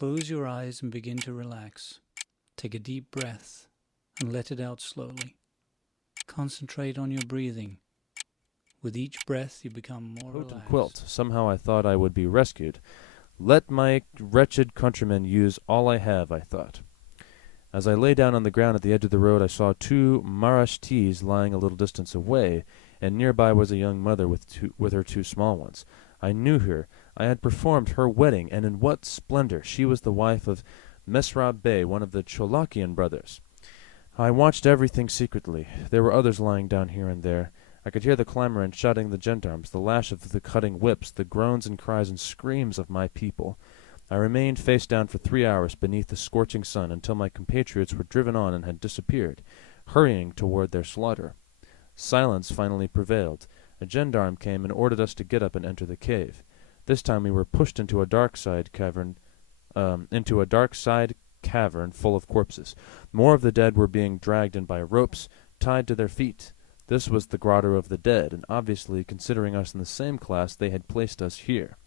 Close your eyes and begin to relax. Take a deep breath and let it out slowly. Concentrate on your breathing. With each breath, you become more Coat and relaxed. quilt. Somehow I thought I would be rescued. Let my wretched countrymen use all I have, I thought. As I lay down on the ground at the edge of the road, I saw two Marashtis lying a little distance away, and nearby was a young mother with her two small ones. I knew her. I had performed her wedding, and in what splendor! She was the wife of Mesrab Bey, one of the Cholakian brothers. I watched everything secretly. There were others lying down here and there. I could hear the clamor and shouting of the gendarmes, the lash of the cutting whips, the groans and cries and screams of my people. I remained face down for 3 hours beneath the scorching sun until my compatriots were driven on and had disappeared, hurrying toward their slaughter. Silence finally prevailed. A gendarme came and ordered us to get up and enter the cave. This time we were pushed into a dark side cavern full of corpses. More of the dead were being dragged in by ropes, tied to their feet. This was the grotto of the dead, and obviously, considering us in the same class, they had placed us here.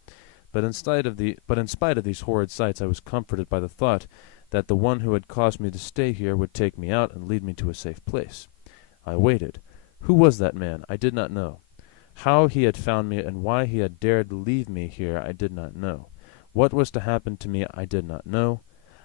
But in spite of these horrid sights, I was comforted by the thought that the one who had caused me to stay here would take me out and lead me to a safe place. I waited. Who was that man? I did not know. How he had found me and why he had dared leave me here, I did not know. What was to happen to me, I did not know.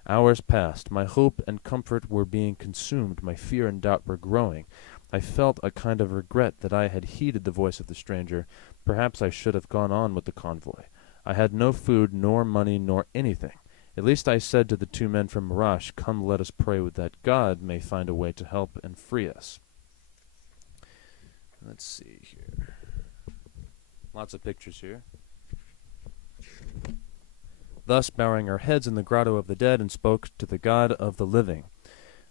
Hours passed. My hope and comfort were being consumed. My fear and doubt were growing. I felt a kind of regret that I had heeded the voice of the stranger. Perhaps I should have gone on with the convoy. I had no food, nor money, nor anything. At least I said to the two men from Marash, "Come, let us pray that God may find a way to help and free us." Let's see here. Lots of pictures here. Thus bowing our heads in the grotto of the dead and spoke to the God of the living.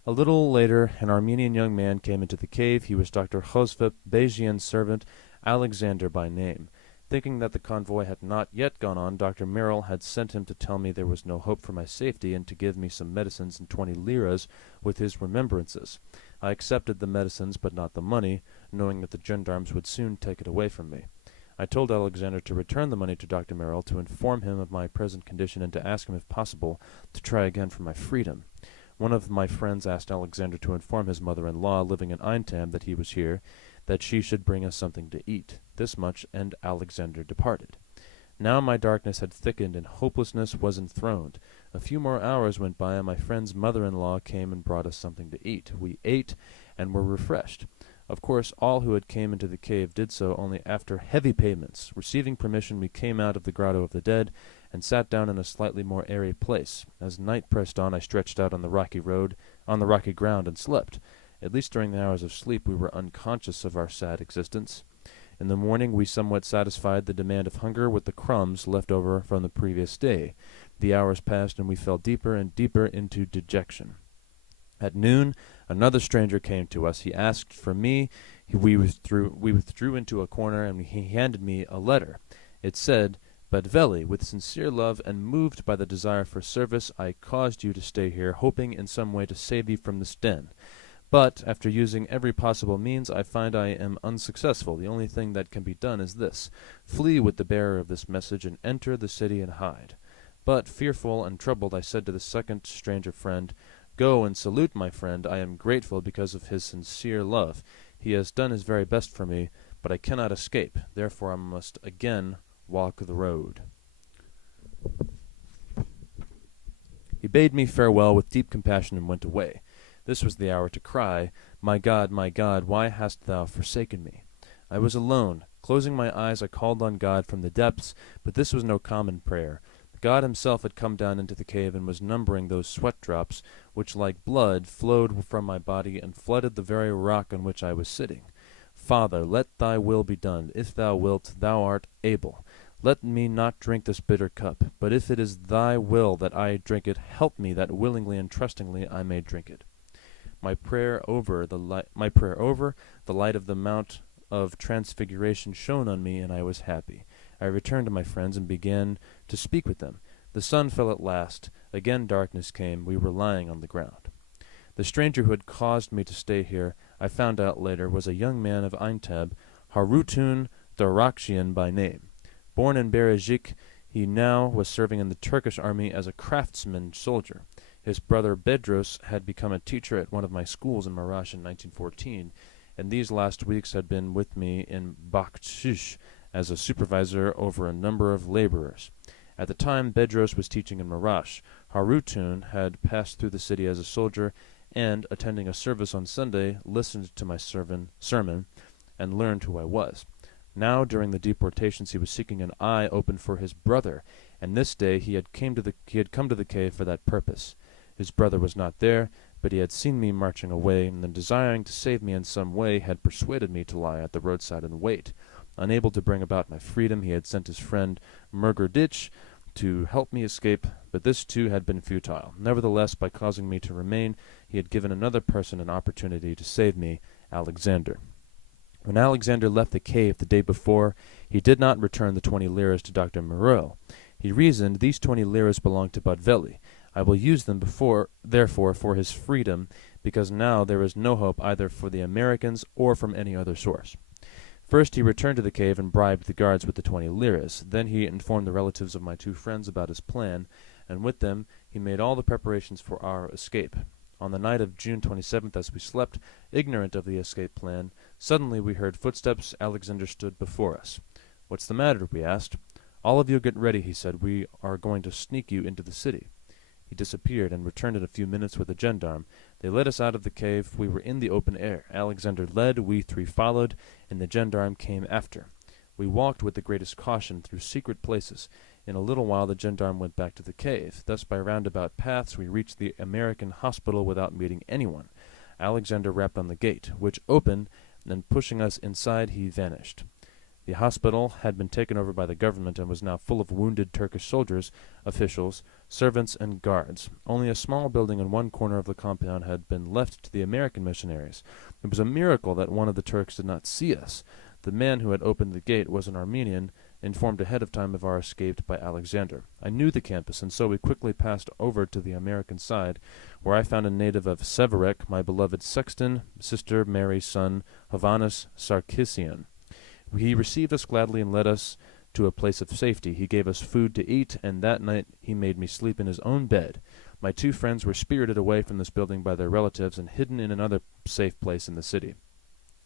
A little later, an Armenian young man came into the cave. He was Dr. Hozvep Bejian's servant, Alexander by name. Thinking that the convoy had not yet gone on, Dr. Merrill had sent him to tell me there was no hope for my safety and to give me some medicines and 20 liras with his remembrances. I accepted the medicines but not the money, knowing that the gendarmes would soon take it away from me. I told Alexander to return the money to Dr. Merrill, to inform him of my present condition, and to ask him, if possible, to try again for my freedom. One of my friends asked Alexander to inform his mother-in-law, living in Aintab, that he was here, that she should bring us something to eat. This much, and Alexander departed. Now my darkness had thickened, and hopelessness was enthroned. A few more hours went by, and my friend's mother-in-law came and brought us something to eat. We ate, and were refreshed. Of course, all who had came into the cave did so only after heavy payments. Receiving permission, we came out of the grotto of the dead, and sat down in a slightly more airy place. As night pressed on, I stretched out on the rocky ground, and slept. At least during the hours of sleep, we were unconscious of our sad existence. In the morning, we somewhat satisfied the demand of hunger with the crumbs left over from the previous day. The hours passed, and we fell deeper and deeper into dejection. At noon, another stranger came to us. He asked for me. We withdrew into a corner, and he handed me a letter. It said, "Badveli, with sincere love and moved by the desire for service, I caused you to stay here, hoping in some way to save you from this den. But, after using every possible means, I find I am unsuccessful. The only thing that can be done is this: flee with the bearer of this message, and enter the city and hide." But, fearful and troubled, I said to the second stranger friend, "Go and salute my friend. I am grateful because of his sincere love. He has done his very best for me, but I cannot escape. Therefore I must again walk the road." He bade me farewell with deep compassion and went away. This was the hour to cry, my God, why hast thou forsaken me?" I was alone. Closing my eyes, I called on God from the depths, but this was no common prayer. God himself had come down into the cave and was numbering those sweat drops which, like blood, flowed from my body and flooded the very rock on which I was sitting. "Father, let thy will be done. If thou wilt, thou art able. Let me not drink this bitter cup, but if it is thy will that I drink it, help me that willingly and trustingly I may drink it." My prayer over, the light of the Mount of Transfiguration shone on me, and I was happy. I returned to my friends and began to speak with them. The sun fell at last. Again darkness came. We were lying on the ground. The stranger who had caused me to stay here, I found out later, was a young man of Aintab, Hartunian by name. Born in Berejik, He now was serving in the Turkish army as a craftsman soldier. His brother Bedros had become a teacher at one of my schools in Marash in 1914, and these last weeks had been with me in Bakhchish as a supervisor over a number of laborers. At the time Bedros was teaching in Marash, Hartunian had passed through the city as a soldier and, attending a service on Sunday, listened to my sermon and learned who I was. Now, during the deportations, he was seeking an eye opened for his brother, and this day he had come to the cave for that purpose. His brother was not there, but he had seen me marching away, and then desiring to save me in some way, had persuaded me to lie at the roadside and wait. Unable to bring about my freedom, he had sent his friend Murgerditch to help me escape, but this too had been futile. Nevertheless, by causing me to remain, he had given another person an opportunity to save me, Alexander. When Alexander left the cave the day before, he did not return the 20 liras to Dr. Moreau. He reasoned, these 20 liras belong to Budveli. I will use them therefore for his freedom, because now there is no hope either for the Americans or from any other source. First he returned to the cave and bribed the guards with the 20 liras. Then he informed the relatives of my two friends about his plan, and with them he made all the preparations for our escape. On the night of June 27th, as we slept, ignorant of the escape plan, suddenly we heard footsteps. Alexander stood before us. "What's the matter?" we asked. "All of you get ready," he said. "We are going to sneak you into the city." He disappeared and returned in a few minutes with a gendarme. They led us out of the cave. We were in the open air. Alexander led, we three followed, and the gendarme came after. We walked with the greatest caution through secret places. In a little while the gendarme went back to the cave. Thus by roundabout paths we reached the American hospital without meeting anyone. Alexander rapped on the gate, which opened, and pushing us inside he vanished. The hospital had been taken over by the government and was now full of wounded Turkish soldiers, officials, servants, and guards. Only a small building in one corner of the compound had been left to the American missionaries. It was a miracle that one of the Turks did not see us. The man who had opened the gate was an Armenian, informed ahead of time of our escape by Alexander. I knew the campus, and so we quickly passed over to the American side, where I found a native of Severek, my beloved sexton, sister Mary's son, Hovannes Sarkissian. He received us gladly and led us to a place of safety. He gave us food to eat, and that night he made me sleep in his own bed. My two friends were spirited away from this building by their relatives and hidden in another safe place in the city.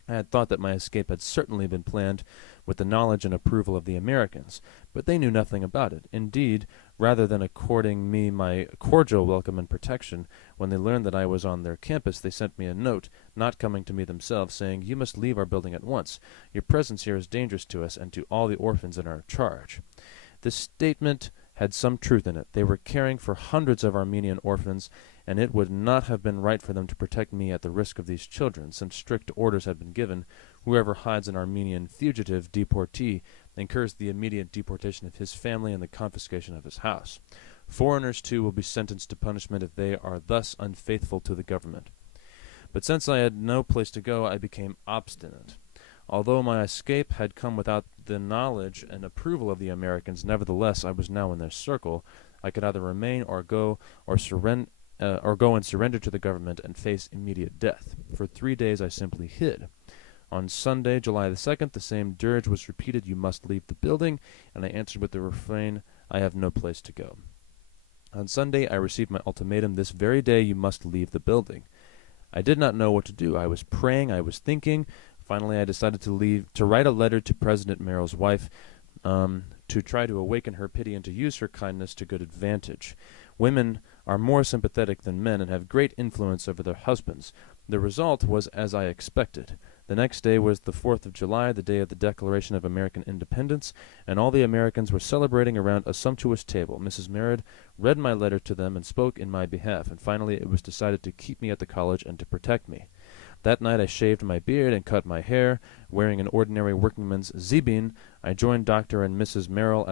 I had thought that my escape had certainly been planned with the knowledge and approval of the Americans, but they knew nothing about it. Indeed, rather than according me my cordial welcome and protection, when they learned that I was on their campus, they sent me a note, not coming to me themselves, saying, "You must leave our building at once. Your presence here is dangerous to us and to all the orphans in our charge." This statement had some truth in it. They were caring for hundreds of Armenian orphans, and it would not have been right for them to protect me at the risk of these children, since strict orders had been given. Whoever hides an Armenian fugitive deportee incurs the immediate deportation of his family and the confiscation of his house. Foreigners, too, will be sentenced to punishment if they are thus unfaithful to the government. But since I had no place to go, I became obstinate. Although my escape had come without the knowledge and approval of the Americans, nevertheless I was now in their circle. I could either remain or go and surrender to the government and face immediate death. For 3 days I simply hid. On Sunday, July the 2nd, the same dirge was repeated, "You must leave the building," and I answered with the refrain, "I have no place to go." On Sunday I received my ultimatum, "This very day you must leave the building." I did not know what to do. I was praying, I was thinking. Finally, I decided to write a letter to President Merrill's wife, to try to awaken her pity and to use her kindness to good advantage. Women are more sympathetic than men and have great influence over their husbands. The result was as I expected. The next day was the 4th of July, the day of the Declaration of American Independence, and all the Americans were celebrating around a sumptuous table. Mrs. Merritt read my letter to them and spoke in my behalf, and finally it was decided to keep me at the college and to protect me. That night I shaved my beard and cut my hair. Wearing an ordinary workingman's zibin, I joined Dr. and Mrs. Merrill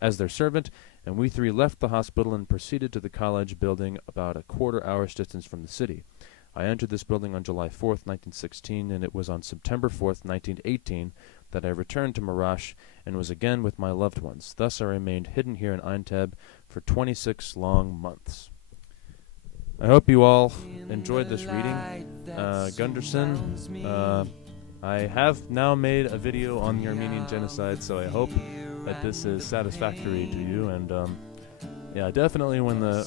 as their servant, and we three left the hospital and proceeded to the college building about a quarter-hour's distance from the city. I entered this building on July 4th, 1916, and it was on September 4th, 1918, that I returned to Marash and was again with my loved ones. Thus I remained hidden here in Aintab for 26 long months. I hope you all enjoyed this reading. Gunderson, I have now made a video on the Armenian Genocide, so I hope that this is satisfactory to you, and yeah, definitely when the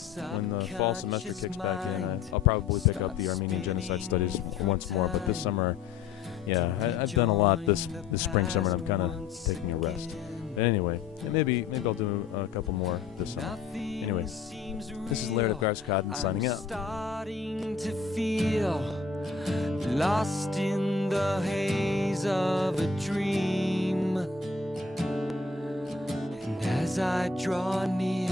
fall semester kicks back in, I'll probably pick up the Armenian Genocide studies once more. But this summer, yeah, I've done a lot this spring, summer, and I'm kind of taking a rest. But anyway, maybe I'll do a couple more this summer. Anyway, this is Laird of Garskadden signing out. Starting to feel lost in the haze of a dream, and as I draw near,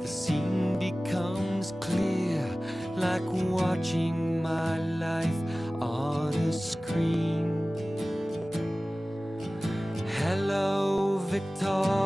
the scene becomes clear, like watching my life on a screen. Hello, Victoria.